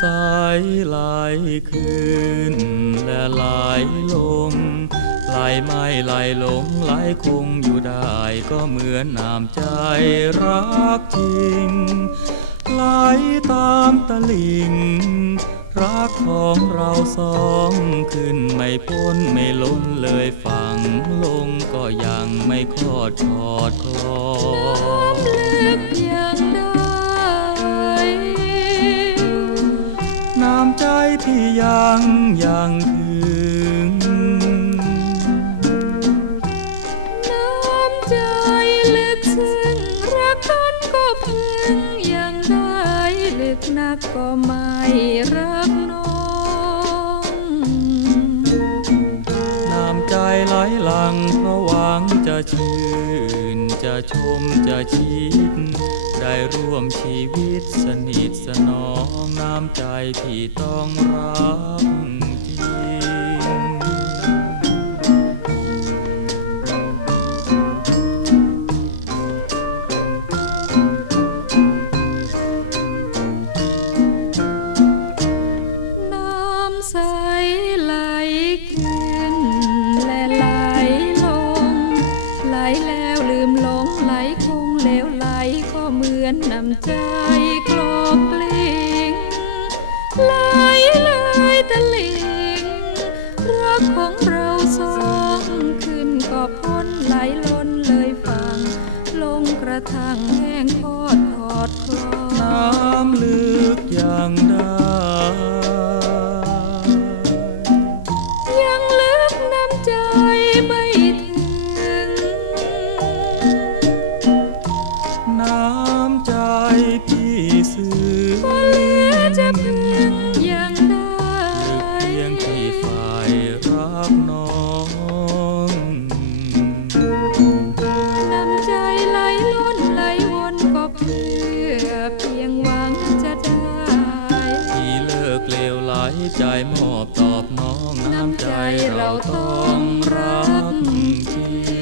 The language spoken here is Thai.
สายไหลขึ้นและไหลลงไหลไม่ไหลลงไหลคงอยู่ได้ก็เหมือนน้ำใจรักจริงไหลตามตะลิง รักของเราสองขึ้นไม่พ้นไม่ล้นเลยฝังลงก็ยังไม่คลอดคลอดคลอ น้ำใจพี่ยังยังถึง น้ำใจลึกซึ้งรักกันก็เพึงยังได้ลึกนักก็ไม่รักน้องน้ำใจไหลหลังเพราะหวังจะชื่น จะชมจะชิดได้ร่วมชีวิตสนิทสนองน้ำใจที่ต้องรับ ใจกรอบกลิ้งลายลยตะลิงรักของเราสองขึ้นก็พ้นไหลล้นเลยฟัง ลงกระทั่งแห้งทอดทอดคลอน้ำลึกอย่างใดำใจพี่สื่อก็เหลือจะเพียงอย่างได้เพียงที่ฝ่ายรักน้องน้ำใจไหลล้นไหลวนก็เพื่อเพียงหวังจะได้ที่เลิกเลวไหลใจมอบตอบน้องน้ำใจเราต้องรักจริง